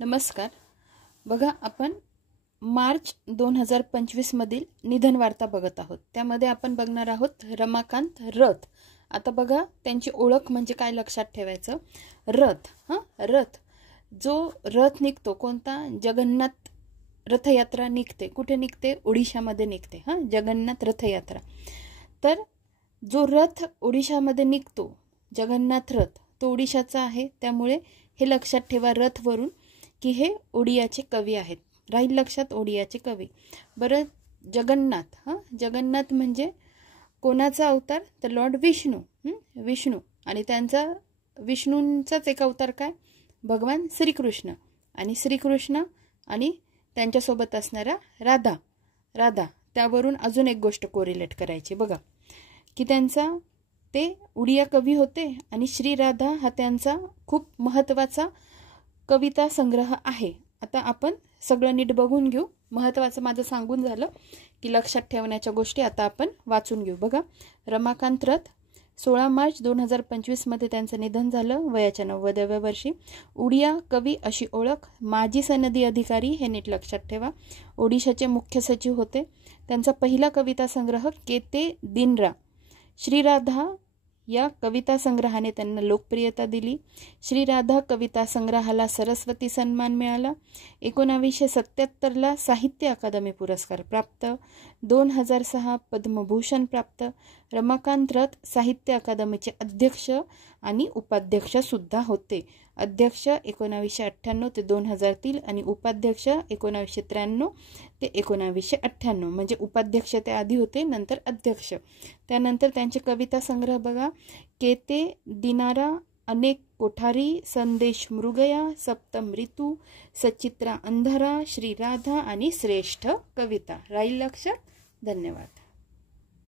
नमस्कार. बघा, आपण मार्च 2025 मधील निधन वार्ता बघत आहोत. त्यामध्ये आपण बघणार आहोत रमाकांत रथ. आता बघा, त्यांची ओळख म्हणजे काय लक्षात ठेवायचं. रथ, रथ, जो रथ निघतो कोणता, जगन्नाथ रथयात्रा निघते. कुठे निघते? ओडिशामध्ये निघते. जगन्नाथ रथयात्रा. तर जो रथ ओडिशामध्ये निघतो, जगन्नाथ रथ, तो ओडिशाचा आहे. त्यामुळे हे लक्षात ठेवा रथवरून की हे ओडियाचे कवी आहेत. राहील लक्षात, ओडियाचे कवी. बरं, जगन्नाथ, जगन्नाथ म्हणजे कोणाचा अवतार? तर लॉर्ड विष्णू. विष्णू आणि त्यांचा विष्णूंचाच एक अवतार काय? भगवान श्रीकृष्ण. आणि श्रीकृष्ण आणि त्यांच्यासोबत असणारा राधा. राधा, त्यावरून अजून एक गोष्ट कोरिलेट करायची. बघा की त्यांचा ते ओडिया कवी होते आणि श्री राधा हा त्यांचा खूप महत्त्वाचा कविता संग्रह आहे. आता आपण सगळं नीट बघून घेऊ. महत्त्वाचं माझं सांगून झालं की लक्षात ठेवण्याच्या गोष्टी आता आपण वाचून घेऊ. बघा, रमाकांत रथ 16 मार्च 2025 मध्ये त्यांचं निधन झालं, वयाच्या 90व्या वर्षी. ओडिया कवी अशी ओळख. माजी सनदी अधिकारी, हे नीट लक्षात ठेवा. ओडिशाचे मुख्य सचिव होते. त्यांचा पहिला कविता संग्रह केते दिनरा. श्रीराधा या कविता संग्रहाने त्यांना लोकप्रियता दिली. श्रीराधा कविता संग्रहाला सरस्वती सन्मान मिळाला. 1977ला साहित्य अकादमी पुरस्कार प्राप्त. 2006 पद्मभूषण प्राप्त. रमाकांत रथ साहित्य अकादमीचे अध्यक्ष आणि उपाध्यक्ष सुद्धा होते. अध्यक्ष 1998 ते 2003 आणि उपाध्यक्ष 1993 ते 1998. म्हणजे उपाध्यक्ष ते आधी होते, नंतर अध्यक्ष. त्यानंतर त्यांचे कविता संग्रह बघा. केते दिनारा, अनेक कोठारी, संदेश मृगया, सप्तम ऋतू, सचित्रा अंधारा, श्रीराधा आणि श्रेष्ठ कविता. राहील लक्षात. धन्यवाद.